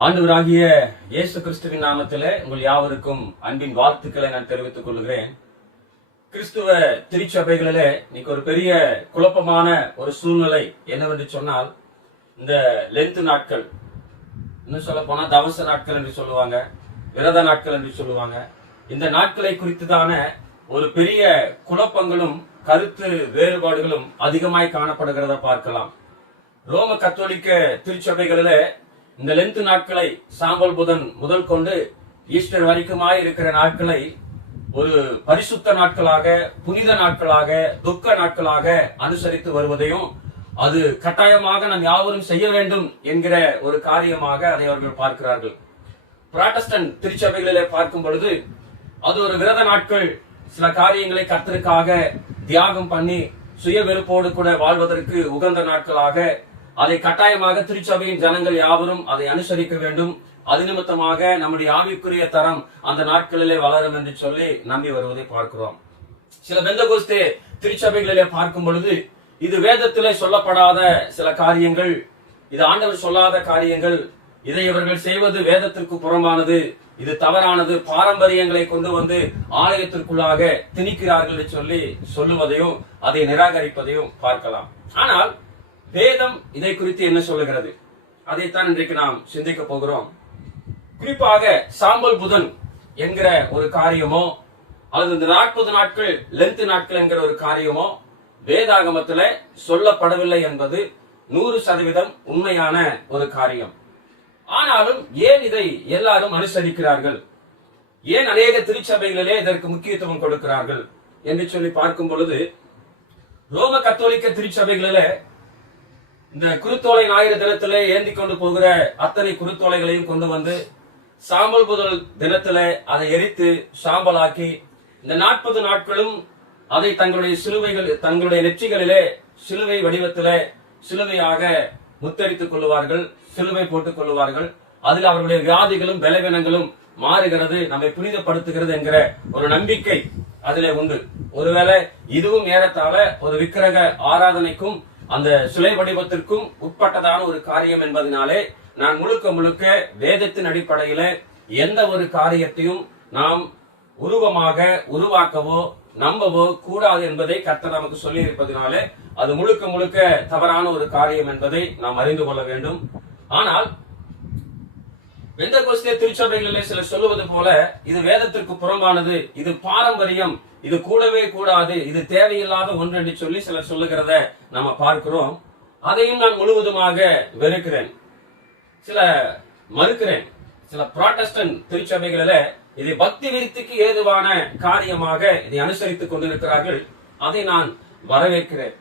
ஆண்டவராகிய இயேசு கிறிஸ்துவின் நாமத்திலே உங்கள் யாவருக்கும் அன்பின் வாழ்த்துக்களை நான் தெரிவித்துக் கொள்கிறேன். கிறிஸ்துவ திருச்சபைகளிலே இன்னைக்கு ஒரு பெரிய குழப்பமான ஒரு சூழ்நிலை என்னவென்று சொன்னால், இந்த லென்த் நாட்கள், இன்னும் சொல்ல போனா தவச நாட்கள் என்று சொல்லுவாங்க, விரத நாட்கள் என்று சொல்லுவாங்க. இந்த நாட்களை குறித்துதான ஒரு பெரிய குழப்பங்களும் கருத்து வேறுபாடுகளும் அதிகமாய் காணப்படுகிறத பார்க்கலாம். ரோம கத்தோலிக்க திருச்சபைகளிலே இந்த லென்த் நாட்களை சாம்பல் புதன் முதல் கொண்டு ஈஸ்டர் வரைக்குமாய் இருக்கிற நாட்களை ஒரு பரிசுத்த நாட்களாக, புனித நாட்களாக, துக்க நாட்களாக அனுசரித்து வருவதையும், அது கட்டாயமாக நாம் யாவரும் செய்ய வேண்டும் என்கிற ஒரு காரியமாக அதை அவர்கள் பார்க்கிறார்கள். புராட்டஸ்டன்ட் திருச்சபைகளிலே பார்க்கும் பொழுது அது ஒரு விரத நாட்கள், சில காரியங்களை கர்த்தருக்காக தியாகம் பண்ணி சுய வெறுப்போடு கூட வாழ்வதற்கு உகந்த நாட்களாக, அதை கட்டாயமாக திருச்சபையின் ஜனங்கள் யாவரும் அதை அனுசரிக்க வேண்டும், அது நிமித்தமாக நம்முடைய ஆவிக்குரிய தரம் அந்த நாட்களிலே வளரும் என்று சொல்லி நம்பி வருவதை பார்க்கிறோம். சில பெந்தகோஸ்தே திருச்சபைகளிலே பார்க்கும் பொழுது இது வேதத்திலே சொல்லப்படாத சில காரியங்கள், இது ஆண்டவர் சொல்லாத காரியங்கள், இதை இவர்கள் செய்வது வேதத்திற்கு புறம்பானது, இது தவறானது, பாரம்பரியங்களை கொண்டு வந்து ஆலயத்திற்குள்ளாக திணிக்கிறார்கள் என்று சொல்லி சொல்லுவதையும் அதை நிராகரிப்பதையும் பார்க்கலாம். ஆனால் வேதம் இதை குறித்து என்ன சொல்லுகிறது, அதைத்தான் இன்றைக்கு நாம் சிந்திக்க போகிறோம். குறிப்பாக சாம்பல் புதன் என்கிற ஒரு காரியமோ அல்லது இந்த 40 நாட்கள் லென்த் நாட்கள் என்கிற ஒரு காரியமோ வேதாகமத்துல சொல்லப்படவில்லை என்பது 100% உண்மையான ஒரு காரியம். ஆனாலும் ஏன் இதை எல்லாரும் அனுசரிக்கிறார்கள், ஏன் அநேக திருச்சபைகளிலே இதற்கு முக்கியத்துவம் கொடுக்கிறார்கள் என்று சொல்லி பார்க்கும் பொழுது, ரோம கத்தோலிக்க திருச்சபைகளிலே இந்த குருத்தோலை ஞாயிறு தினத்திலே ஏந்தி கொண்டு போகிற அத்தனை குருத்தோலைகளையும் கொண்டு வந்து சாம்பல் புதல் தினத்திலே அதை எரித்து சாம்பலாக்கி இந்த 40 நாட்களும் அதை தங்களுடைய சிலுவைகள், தங்களுடைய நெற்றிகளிலே சிலுவை வடிவத்திலே சிலுவையாக முத்தரித்துக் கொள்ளுவார்கள், சிலுவை போட்டுக் கொள்ளுவார்கள். அதில் அவர்களுடைய வியாதிகளும் பலவீனங்களும் மாறுகிறது, நம்மை புனிதப்படுத்துகிறது என்கிற ஒரு நம்பிக்கை அதிலே உண்டு. ஒருவேளை இதுவும் ஏறத்தாழ ஒரு விக்கிரக ஆராதனைக்கும் அந்த சிலை வடிவத்திற்கும் உட்பட்டதான ஒரு காரியம் என்பதனாலே நான் முழுக்க முழுக்க வேதத்தின் அடிப்படையில எந்த ஒரு காரியத்தையும் நாம் உருவமாக உருவாக்கவோ நம்பவோ கூடாது என்பதை கர்த்தர் நமக்கு சொல்லி இருப்பதனாலே அது முழுக்க முழுக்க தவறான ஒரு காரியம் என்பதை நாம் அறிந்து கொள்ள வேண்டும். ஆனால் பெந்தகோஸ்தே திருச்சபைகளிலே சிலர் சொல்லுவது போல இது வேதத்திற்கு புறம்பானது, இது பாரம்பரியம், இது கூடவே கூடாது, இது தேவையில்லாத ஒன்று என்று சொல்லி சிலர் சொல்லுகிறத நம்ம பார்க்கிறோம். அதையும் நான் முழுவதுமாக வெறுக்கிறேன், சில மறுக்கிறேன். சில புராட்டஸ்டன்ட் திருச்சபைகளில இதை பக்தி விருத்திக்கு ஏதுவான காரியமாக இதை அனுசரித்துக் கொண்டிருக்கிறார்கள். அதை நான் வரவேற்கிறேன்.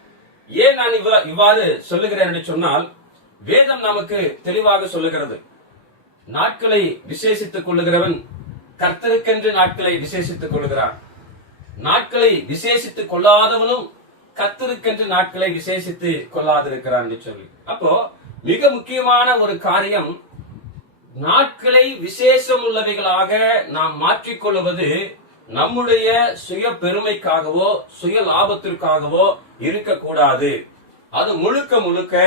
ஏன் நான் இவ்வாறு சொல்லுகிறேன் என்று சொன்னால், வேதம் நமக்கு தெளிவாக சொல்லுகிறது, நாட்களை விசேஷித்துக் கொள்ளுகிறவன் கர்த்தருக்கென்று நாட்களை விசேஷித்துக் கொள்ளுகிறான், நாட்களை விசேஷித்துக் கொள்ளாதவனும் கர்த்தருக்கென்று நாட்களை விசேஷித்து கொள்ளாதிருக்கிறான் என்று சொல்லி. அப்போ மிக முக்கியமான ஒரு காரியம், நாட்களை விசேஷம் உள்ளவைகளாக நாம் மாற்றிக்கொள்வது நம்முடைய சுய பெருமைக்காகவோ சுய லாபத்திற்காகவோ இருக்கக்கூடாது. அது முழுக்க முழுக்க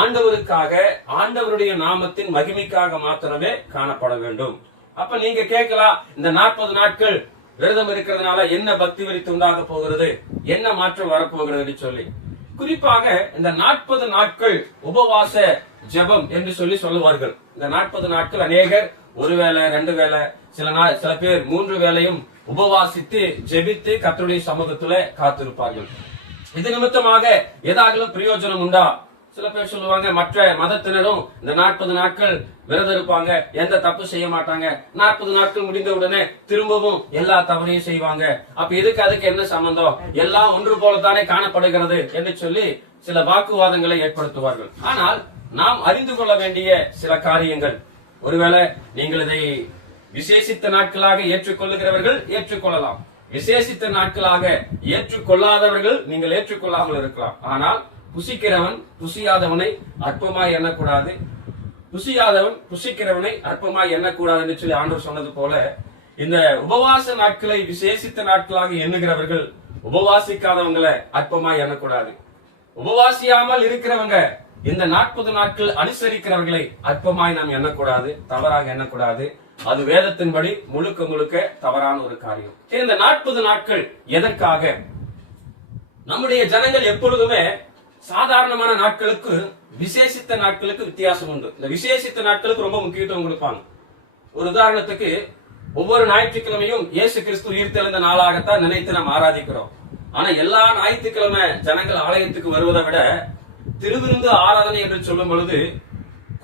ஆண்டவருக்காக, ஆண்டவருடைய நாமத்தின் மகிமைக்காக மாத்திரமே காணப்பட வேண்டும். அப்ப நீங்க கேட்கலாம், இந்த 40 நாட்கள் விரதம் இருக்கிறதுனால என்ன பக்தி விருத்தி உண்டாக போகிறது, என்ன மாற்றம் வரப்போகிறது சொல்லி. குறிப்பாக இந்த 40 நாட்கள் உபவாச ஜெபம் என்று சொல்லி சொல்லுவார்கள். இந்த 40 நாட்கள் அநேகர் ஒரு வேளை 2 வேளை, சில பேர் 3 வேளையும் உபவாசித்து ஜெபித்து கர்த்தருடைய சமூகத்துல காத்திருப்பார்கள். இது நிமித்தமாக ஏதாகலும் பிரயோஜனம் உண்டா? சில பேர் சொல்லுவாங்க, மற்ற மதத்தினரும் இந்த 40 நாட்கள் விரதம் இருப்பாங்க, எந்த தப்பு செய்ய மாட்டாங்க, 40 நாட்கள் முடிந்த உடனே திரும்பவும் எல்லா தவறையும் செய்வாங்க, அப்ப அதுக்கு என்ன சம்பந்தம், எல்லாம் ஒன்று போலத்தானே காணப்படுகிறது என்று சொல்லி சில வாக்குவாதங்களை ஏற்படுத்துவார்கள். ஆனால் நாம் அறிந்து கொள்ள வேண்டிய சில காரியங்கள், ஒருவேளை நீங்கள் இதை விசேஷித்த நாட்களாக ஏற்றுக்கொள்ளுகிறவர்கள் ஏற்றுக்கொள்ளலாம், விசேஷித்த நாட்களாக ஏற்றுக்கொள்ளாதவர்கள் நீங்கள் ஏற்றுக்கொள்ளாமல் இருக்கலாம். ஆனால் புசிக்கிறவன் புசியாதவனை அற்பமாய் எண்ணக்கூடாது, புசியாதவன் புசிக்கிறவனை அற்பமாய் எண்ணக்கூடாது என்று சொல்லி ஆண்டவர் சொன்னது போல, இந்த உபவாச நாட்களை விசேஷித்த நாட்களாக எண்ணுகிறவர்கள் உபவாசிக்காதவங்களை அற்பமாய் எண்ணக்கூடாது, உபவாசியாமல் இருக்கிறவங்க இந்த 40 நாட்கள் அனுசரிக்கிறவர்களை அற்பமாய் நாம் எண்ணக்கூடாது, தவறாக எண்ணக்கூடாது. அது வேதத்தின்படி முழுக்க முழுக்க தவறான ஒரு காரியம். இந்த 40 நாட்கள் எதற்காக? நம்முடைய ஜனங்கள் எப்பொழுதுமே சாதாரணமான நாட்களுக்கு விசேஷித்த நாட்களுக்கு வித்தியாசம் உண்டு. இந்த விசேஷித்த நாட்களுக்கு ரொம்ப முக்கியத்துவம் கொடுப்பாங்க. ஒரு உதாரணத்துக்கு, ஒவ்வொரு ஞாயிற்றுக்கிழமையும் இயேசு கிறிஸ்து உயிர்த்தெழுந்த நாளாகத்தான் நினைத்து நாம் ஆராதிக்கிறோம். ஆனா எல்லா ஞாயிற்றுக்கிழமை ஜனங்கள் ஆலயத்துக்கு வருவதை விட திருவிருந்து ஆராதனை என்று சொல்லும் பொழுது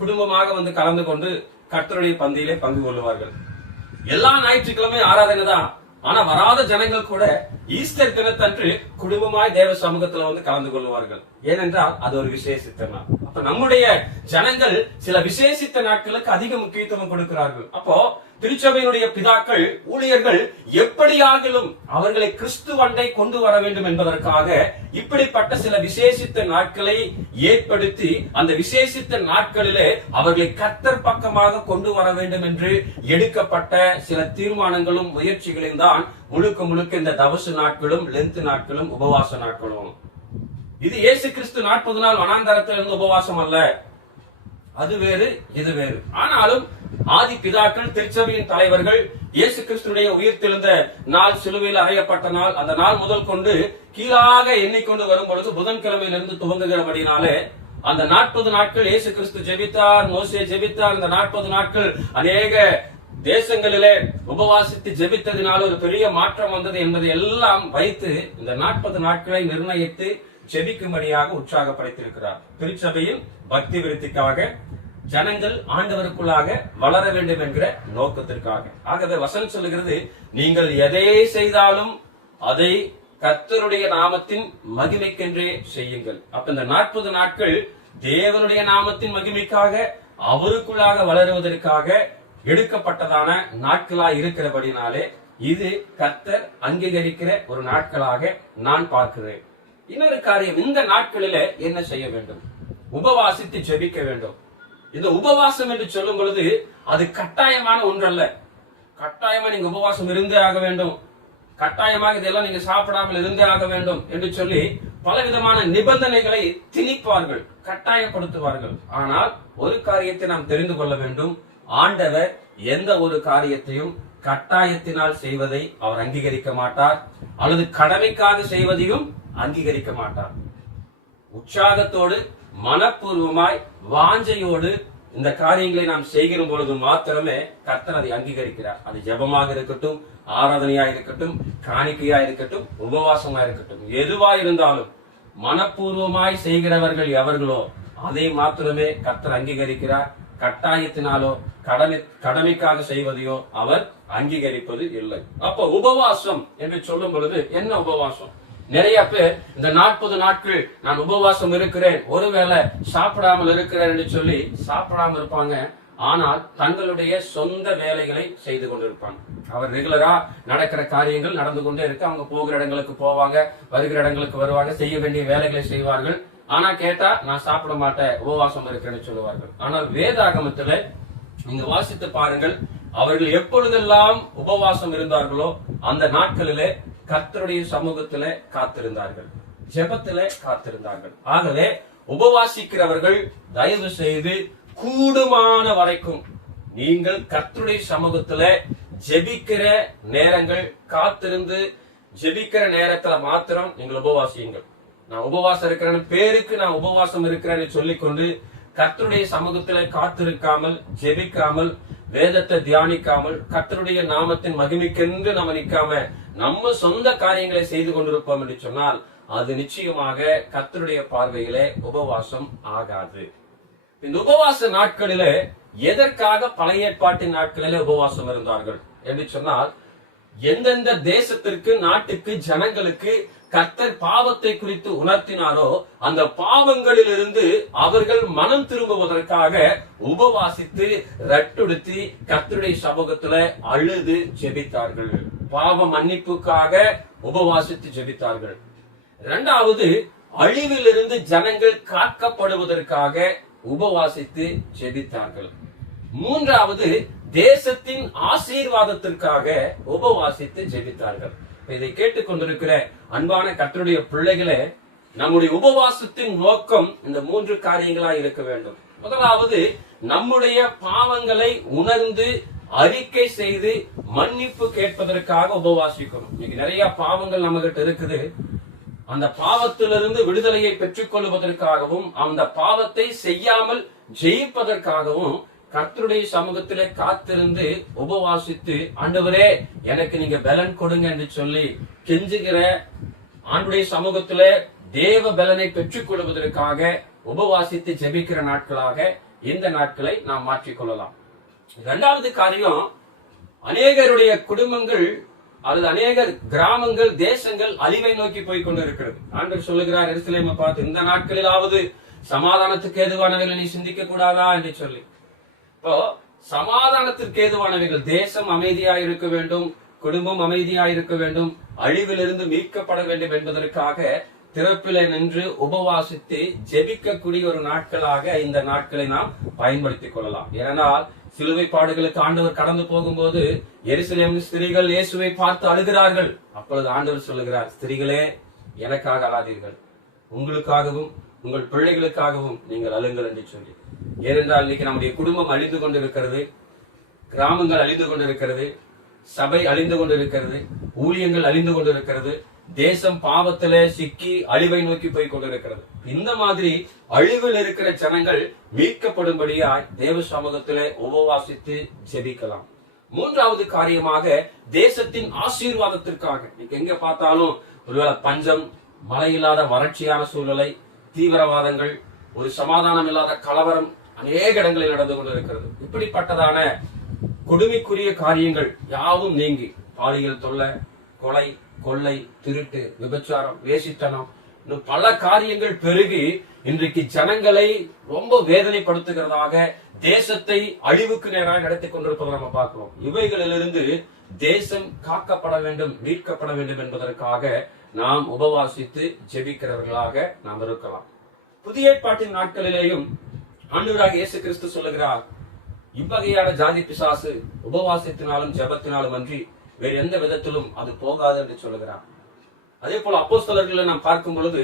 குடும்பமாக வந்து கலந்து கொண்டு கர்த்தருடைய பந்தியிலே பங்கு கொள்ளுவார்கள். எல்லா ஞாயிற்றுக்கிழமை ஆராதனை தான். ஆனா வராத ஜனங்கள் கூட ஈஸ்டர் தினத்தன்று குடும்பமாய் தேவ சமூகத்துல வந்து கலந்து கொள்வார்கள். ஏனென்றால் அது ஒரு விசேஷித்த நாள். அப்ப நம்முடைய ஜனங்கள் சில விசேஷித்த நாட்களுக்கு அதிக முக்கியத்துவம் கொடுக்கிறார்கள். அப்போ திருச்சபையினுடைய பிதாக்கள், ஊழியர்கள் எப்படியாகிலும் அவர்களை கிறிஸ்துவண்டை கொண்டு வர வேண்டும் என்பதற்காக இப்படிப்பட்ட சில விசேஷித்த நாட்களை ஏற்படுத்தி அந்த விசேஷித்த நாட்களிலே அவர்களை கர்த்தர் பக்கமாக கொண்டு வர வேண்டும் என்று எடுக்கப்பட்ட சில தீர்மானங்களும் முயற்சிகளையும் தான் முழுக்க முழுக்க இந்த தவசு நாட்களும், லென்த் நாட்களும், உபவாச நாட்களும். இது இயேசு கிறிஸ்து 40 நாள் வனாந்தரத்திலிருந்து உபவாசம் அல்ல. அது வேறு, இது வேறு. ஆனாலும் ஆதி பிதாக்கள், திருச்சபையின் தலைவர்கள் இயேசு கிறிஸ்துடைய உயிர்த்தெழுந்த நாள், சிலுவையில் அறையப்பட்ட நாள், அந்த நாள் முதல் கொண்டு கீழாக எண்ணிக்கொண்டு வரும் பொழுது புதன்கிழமையிலிருந்து துவங்குகிறபடினாலே அந்த 40 நாட்கள் இயேசு கிறிஸ்து ஜெபித்தார், மோசே ஜெபித்தார். இந்த 40 நாட்கள் அநேக தேசங்களிலே உபவாசித்து ஜெபித்ததினால் ஒரு பெரிய மாற்றம் வந்தது என்பதை எல்லாம் வைத்து இந்த 40 நாட்களை நிர்ணயித்து ஜெபிக்கும்படியாக உற்சாகப்படுத்தியிருக்கிறார். திருச்சபையின் பக்தி விருத்திக்காக, ஜனங்கள் ஆண்டவருக்குள்ளாக வளர வேண்டும் என்கிற நோக்கத்திற்காக. ஆகவே வசனம் சொல்லுகிறது, நீங்கள் எதை செய்தாலும் அதை கர்த்தருடைய நாமத்தின் மகிமைக்கென்றே செய்யுங்கள். அப்ப இந்த 40 நாட்கள் தேவனுடைய நாமத்தின் மகிமைக்காக, அவருக்குள்ளாக வளருவதற்காக எடுக்கப்பட்டதான நாட்களாக இருக்கிறபடினாலே இது கர்த்தர் அங்கீகரிக்கிற ஒரு நாட்களாக நான் பார்க்கிறேன். இன்னொரு காரியம், இந்த நாட்களிலே என்ன செய்ய வேண்டும்? உபவாசித்து ஜெபிக்க வேண்டும். இந்த உபவாசம் என்று சொல்லும் பொழுது அது கட்டாயமான ஒன்றல்ல. கட்டாயமா நீங்க உபவாசம் இருந்தே ஆக வேண்டும், கட்டாயமாக இதெல்லாம் நீங்க சாப்பிடாமல் இருந்தே ஆக வேண்டும் என்று சொல்லி பலவிதமான நிபந்தனைகளை திணிப்பார்கள், கட்டாயப்படுத்துவார்கள். ஆனால் ஒரு காரியத்தை நாம் தெரிந்து கொள்ள வேண்டும், ஆண்டவர் எந்த ஒரு காரியத்தையும் கட்டாயத்தினால் செய்வதை அவர் அங்கீகரிக்க மாட்டார், அல்லது கடமைக்காக செய்வதையும் அங்கீகரிக்க மாட்டார். உற்சாகத்தோடு, மனப்பூர்வமாய், வாஞ்சையோடு இந்த காரியங்களை நாம் செய்கிற பொழுது மாத்திரமே கர்த்தர் அதை அங்கீகரிக்கிறார். அது ஜெபமாக இருக்கட்டும், ஆராதனையா இருக்கட்டும், காணிக்கையா இருக்கட்டும், உபவாசமா இருக்கட்டும், எதுவா இருந்தாலும் மனப்பூர்வமாய் செய்கிறவர்கள் எவர்களோ அதை மாத்திரமே கர்த்தர் அங்கீகரிக்கிறார். கட்டாயத்தினாலோ கடமைக்காக செய்வதையோ அவர் அங்கீகரிப்பது இல்லை. அப்ப உபவாசம் என்று சொல்லும் பொழுது என்ன உபவாசம்? நிறைய பேர் இந்த 40 நாட்கள் நான் உபவாசம் இருக்கிறேன், ஒருவேளை சாப்பிடாமல் இருக்கிறேன் என்று சொல்லி சாப்பிடாமல் இருப்பாங்க. ஆனால் தங்களுடைய சொந்த வேலைகளை செய்து கொண்டிருப்பாங்க. அவர் ரெகுலரா நடக்கிற காரியங்கள் நடந்து கொண்டே இருக்கு. அவங்க போகிற இடங்களுக்கு போவாங்க, வருகிற இடங்களுக்கு வருவாங்க, செய்ய வேண்டிய வேலைகளை செய்வார்கள். ஆனா கேட்டா நான் சாப்பிட மாட்டேன், உபவாசம் இருக்கிறேன்னு சொல்லுவார்கள். ஆனால் வேதாகமத்துல நீங்க வாசித்து பாருங்கள், அவர்கள் எப்பொழுதெல்லாம் உபவாசம் இருந்தார்களோ அந்த நாட்களிலே கர்த்தருடைய சமூகத்திலே காத்திருந்தார்கள், ஜெபத்திலே காத்திருந்தார்கள். ஆகவே உபவாசிக்கிறவர்கள் தயவு செய்து கூடுமான வரைக்கும் நீங்கள் கர்த்தருடைய சமூகத்திலே ஜெபிக்கிற நேரங்கள், காத்திருந்து ஜெபிக்கிற நேரத்துல மாத்திரம் நீங்கள் உபவாசியுங்கள். நான் உபவாசம் இருக்கிறேன்னு பேருக்கு நான் உபவாசம் இருக்கிறேன்னு சொல்லிக்கொண்டு கர்த்தருடைய சமூகத்திலே காத்திருக்காமல், ஜெபிக்காமல், வேதத்தை தியானிக்காமல், கர்த்தருடைய நாமத்தின் மகிமைக்கென்று நம்ம நிற்காம நம்ம சொந்த காரியங்களை செய்து கொண்டிருப்போம் என்று சொன்னால் அது நிச்சயமாக கர்த்தருடைய பார்வையிலே உபவாசம் ஆகாது. இந்த உபவாச நாட்களிலே எதற்காக பழைய ஏற்பாட்டின் நாட்களிலே உபவாசம் இருந்தார்கள் என்று சொன்னால், எந்தெந்த தேசத்திற்கு, நாட்டுக்கு, ஜனங்களுக்கு கர்த்தர் பாவத்தை குறித்து உணர்த்தினாரோ அந்த பாவங்களில் இருந்து அவர்கள் மனம் திரும்புவதற்காக உபவாசித்து ரட்டுடுத்தி கர்த்தருடைய சமூகத்துல அழுது ஜெபித்தார்கள். பாவ மன்னிப்புக்காக உபவாசித்து ஜெபித்தார்கள். இரண்டாவது, அழிவிலிருந்து ஜனங்கள் காக்கப்படுவதற்காக உபவாசித்து ஜெபித்தார்கள். மூன்றாவது, தேசத்தின் ஆசீர்வாதத்திற்காக உபவாசித்து ஜெபித்தார்கள். இதை கேட்டுக்கொண்டிருக்கிற அன்பான கர்த்தருடைய பிள்ளைகளே, நம்முடைய உபவாசத்தின் நோக்கம் இந்த 3 காரியங்களா இருக்க வேண்டும். முதலாவது, நம்முடைய பாவங்களை உணர்ந்து அறிக்கை செய்து மன்னிப்பு கேட்பதற்காக உபவாசிக்கணும். இன்னைக்கு நிறைய பாவங்கள் நம்ம கிட்ட இருக்குது. அந்த பாவத்திலிருந்து விடுதலையை பெற்றுக் கொள்வதற்காகவும் அந்த பாவத்தை செய்யாமல் ஜெயிப்பதற்காகவும் கர்த்தருடைய சமூகத்திலே காத்திருந்து உபவாசித்து, ஆண்டவரே எனக்கு நீங்க பலன் கொடுங்க என்று சொல்லி கெஞ்சுகிற, ஆண்டுடைய சமூகத்திலே தேவ பலனை பெற்றுக் கொள்வதற்காக உபவாசித்து ஜெபிக்கிற நாட்களாக இந்த நாட்களை நாம் மாற்றிக்கொள்ளலாம். இரண்டாவது காரியம், அநேகருடைய குடும்பங்கள் அல்லது அநேக கிராமங்கள், தேசங்கள் அழிவை நோக்கி போய் கொண்டிருக்கிறது. ஆண்டவர் சொல்லுகிறார் எருசலேமை பார்த்து, இந்த நாட்களிலாவது சமாதானத்துக்கு ஏதுவானவைகளை நீ சிந்திக்க கூடாதா என்று சொல்லி. இப்போ சமாதானத்திற்கு ஏதுவானவைகள், தேசம் அமைதியாய் இருக்க வேண்டும், குடும்பம் அமைதியாய் இருக்க வேண்டும், அழிவிலிருந்து மீட்கப்பட வேண்டும் என்பதற்காக திறப்பில நின்று உபவாசித்து ஜெபிக்கக்கூடிய ஒரு நாட்களாக இந்த நாட்களை நாம் பயன்படுத்திக் கொள்ளலாம். ஏனால் சிலுவை பாடுகளுக்கு ஆண்டவர் கடந்து போகும்போது எருசலேம் ஸ்திரீகள் இயேசுவை பார்த்து அழுகிறார்கள். அப்பொழுது ஆண்டவர் சொல்லுகிறார், ஸ்திரீகளே எனக்காக அழாதீர்கள், உங்களுக்காகவும் உங்கள் பிள்ளைகளுக்காகவும் நீங்கள் அழுங்கள் என்று சொல்லி. ஏனென்றால் இன்னைக்கு நம்முடைய குடும்பம் அழிந்து கொண்டிருக்கிறது, கிராமங்கள் அழிந்து கொண்டிருக்கிறது, சபை அழிந்து கொண்டிருக்கிறது, ஊழியங்கள் அழிந்து கொண்டிருக்கிறது, தேசம் பாவத்திலே சிக்கி அழிவை நோக்கி போய் கொண்டிருக்கிறது. இந்த மாதிரி அழிவில் இருக்கிற ஜனங்கள் மீட்கப்படும்படியாய் தேவ சமூகத்திலே உபவாசித்து ஜெபிக்கலாம். மூன்றாவது காரியமாக, தேசத்தின் ஆசீர்வாதத்திற்காக. இன்னைக்கு எங்க பார்த்தாலும் ஒருவேளை பஞ்சம், மழை இல்லாத வறட்சியான சூழ்நிலை, தீவிரவாதங்கள், ஒரு சமாதானம் இல்லாத கலவரம் அநேக இடங்களில் நடந்து கொண்டிருக்கிறது. இப்படிப்பட்டதான கொடுமைக்குரிய காரியங்கள் யாவும் நீங்கி, பாலியல் தொல்லை, கொலை, கொள்ளை, திருட்டு, விபச்சாரம், வேசித்தனம், இன்னும் பல காரியங்கள் பெருகி இன்றைக்கு ஜனங்களை ரொம்ப வேதனைப்படுத்துகிறதாக தேசத்தை அழிவுக்கு நேராக நடத்தி கொண்டிருப்பதை நம்ம பார்க்கிறோம். இவைகளிலிருந்து தேசம் காக்கப்பட வேண்டும், மீட்கப்பட வேண்டும் என்பதற்காக நாம் உபவாசித்து ஜெபிக்கிறவர்களாக நாம் இருக்கலாம். புதிய ஏற்பாட்டின் நாட்களிலேயும் ஆண்டவராக இயேசு கிறிஸ்து சொல்லுகிறார், இவ்வகையான ஜாதி பிசாசு உபவாசத்தினாலும் ஜெபத்தினாலும் அன்றி வேறு எந்த விதத்திலும் அது போகாது என்று சொல்லுகிறார். அதே போல அப்போஸ்தலர்களை நாம் பார்க்கும் பொழுது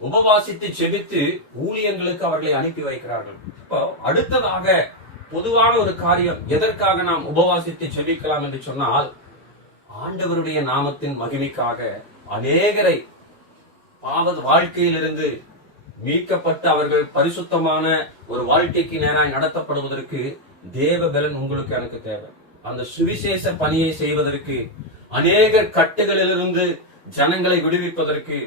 உபவாசித்து ஜெபித்து ஊழியங்களுக்கு அவர்களை அனுப்பி வைக்கிறார்கள். இப்போ அடுத்ததாக பொதுவான ஒரு காரியம், எதற்காக நாம் உபவாசித்து ஜெபிக்கலாம் என்று சொன்னால், ஆண்டவருடைய நாமத்தின் மகிமைக்காக அநேகரை பாவ வாழ்க்கையிலிருந்து மீட்கப்பட்டு அவர்கள் பரிசுத்தமான ஒரு வாழ்க்கைக்கு நேராக நடத்தப்படுவதற்கு தேவ பலன் உங்களுக்கு எனக்கு தேவை. அந்த சுவிசேஷ பணியை செய்வதற்கு, அநேகர் கட்டுகளிலிருந்து ஜனங்களை விடுவிப்பதற்கு,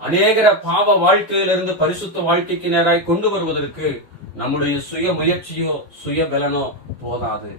அநேகர பாவ வாழ்க்கையிலிருந்து பரிசுத்த வாழ்க்கைக்கு நேராய் கொண்டு வருவதற்கு நம்முடைய சுய முயற்சியோ சுய பலனோ போதாது.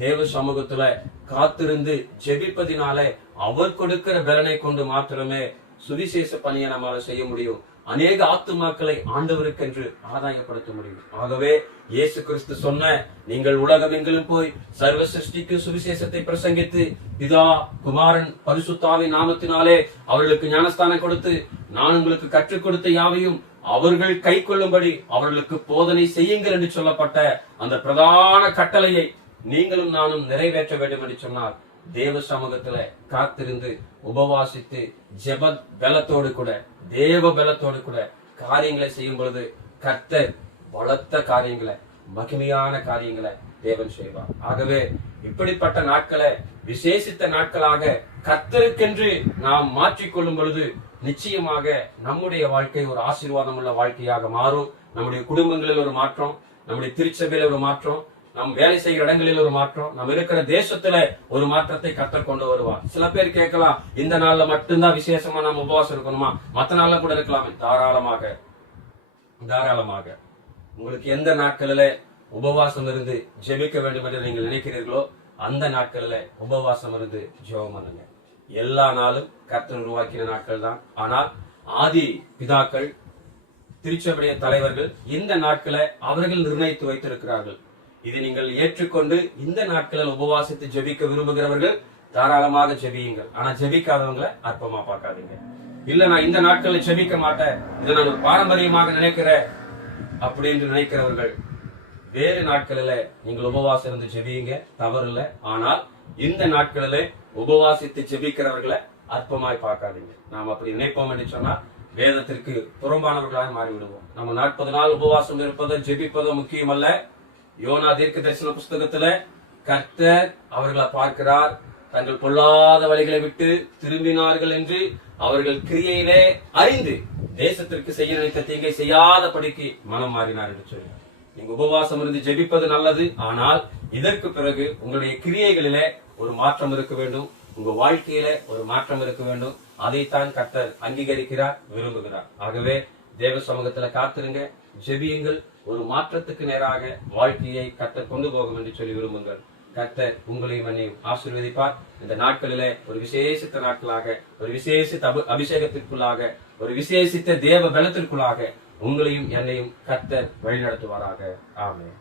தேவ சமூகத்துல காத்திருந்து ஜெபிப்பதினாலே அவர் கொடுக்கிற பலனை கொண்டு மாத்திரமே சுவிசேஷ பணியை நம்மால செய்ய முடியும். அநேக ஆத்துமாக்களை ஆண்டவருக்கென்று ஆதாயப்படுத்த முடியும். ஆகவே இயேசு கிறிஸ்து சொன்ன, நீங்கள் உலகம் எங்கிலும் போய் சர்வ சிருஷ்டிக்கு சுவிசேஷத்தை பிரசங்கித்து பிதா, குமாரன், பரிசுத்தாவின் நாமத்தினாலே அவர்களுக்கு ஞானஸ்தானம் கொடுத்து நான் உங்களுக்கு கற்றுக் கொடுத்த யாவையும் அவர்கள் கை கொள்ளும்படி அவர்களுக்கு போதனை செய்யுங்கள் என்று சொல்லப்பட்ட அந்த பிரதான கட்டளையை நீங்களும் நானும் நிறைவேற்ற வேண்டும் என்று சொன்னார். தேவ சமூகத்துல காத்திருந்து உபவாசித்து ஜெப பலத்தோடு கூட, தேவ பலத்தோடு கூட காரியங்களை செய்யும் பொழுது கர்த்தர் பலத்த காரியங்களை, மகிமையான காரியங்களை தேவன் செய்வார். ஆகவே இப்படிப்பட்ட நாட்களை விசேஷித்த நாட்களாக கர்த்தருக்கென்று நாம் மாற்றிக்கொள்ளும் பொழுது நிச்சயமாக நம்முடைய வாழ்க்கை ஒரு ஆசீர்வாதம் உள்ள வாழ்க்கையாக மாறும். நம்முடைய குடும்பங்களில் ஒரு மாற்றம், நம்முடைய திருச்சபையில ஒரு மாற்றம், நம் வேலை செய்கிற இடங்களில் ஒரு மாற்றம், நம்ம இருக்கிற தேசத்துல ஒரு மாற்றத்தை கர்த்தர் கொண்டு வருவார். சில பேர் கேட்கலாம், இந்த நாள்ல மட்டும்தான் விசேஷமா நம்ம உபவாசம் இருக்கணுமா? மற்ற நாள்ல கூட இருக்கலாமே. தாராளமாக தாராளமாக உங்களுக்கு எந்த நாட்களில உபவாசம் இருந்து ஜெபிக்க வேண்டும் என்று நீங்கள் நினைக்கிறீர்களோ அந்த நாட்களில உபவாசம் இருந்து ஜெபம் பண்ணுங்க. எல்லா நாளும் கர்த்தர் உருவாக்கின நாட்கள் தான். ஆனால் ஆதி பிதாக்கள், திருச்சபைய தலைவர்கள் இந்த நாட்களை அவர்கள் நிர்ணயித்து வைத்திருக்கிறார்கள். இதை நீங்கள் ஏற்றுக்கொண்டு இந்த நாட்களில் உபவாசித்து ஜெபிக்க விரும்புகிறவர்கள் தாராளமாக ஜெபியுங்கள். ஆனா ஜெபிக்காதவங்களை அற்பமா பார்க்காதீங்க. இல்ல நான் இந்த நாட்களில் ஜெபிக்க மாட்டேன், இதை நான் பாரம்பரியமாக நினைக்கிறேன் அப்படின்னு நினைக்கிறவர்கள் வேறு நாட்களில நீங்கள் உபவாசம் இருந்து ஜெபியுங்க, தவறு இல்லை. ஆனால் இந்த நாட்களில உபவாசித்து ஜெபிக்கிறவர்களை அற்பமாய் பார்க்காதீங்க. நாம் அப்படி நினைப்போம் என்று சொன்னா வேதத்திற்கு புறம்பானவர்களாக மாறிவிடுவோம். நம்ம 40 நாள் உபவாசம் இருப்பதோ ஜெபிப்பதோ முக்கியம் அல்ல. யோனா தீர்க்க தரிசன புஸ்தகத்துல கர்த்தர் அவர்களை பார்க்கிறார். தங்கள் பொல்லாத வழிகளை விட்டு திரும்பினார்கள் என்று அவர்கள் கிரியையிலே அறிந்து தேசத்திற்கு செய்ய நினைத்த தீங்கை செய்யாதபடிக்கு மனம் மாறினார் என்று சொல்லி. நீங்க உபவாசம் இருந்து ஜெபிப்பது நல்லது. ஆனால் இதற்கு பிறகு உங்களுடைய கிரியைகளிலே ஒரு மாற்றம் இருக்க வேண்டும். உங்க வாழ்க்கையில ஒரு மாற்றம் இருக்க வேண்டும். அதைத்தான் கர்த்தர் அங்கீகரிக்கிறார், விரும்புகிறார். ஆகவே தேவ சமூகத்துல காத்திருங்க, ஜெபியுங்கள். ஒரு மாற்றத்துக்கு நேராக வாழ்க்கையை கர்த்தர் கொண்டு போகும் என்று சொல்லி விரும்புங்கள். கர்த்தர் உங்களையும் என்னையும் ஆசீர்வதிப்பார். இந்த நாட்களிலே ஒரு விசேஷித்த நாட்களாக, ஒரு விசேஷித்த அபிஷேகத்திற்குள்ளாக, ஒரு விசேஷித்த தேவ பலத்திற்குள்ளாக உங்களையும் என்னையும் கர்த்தர் வழிநடத்துவாராக. ஆமென்.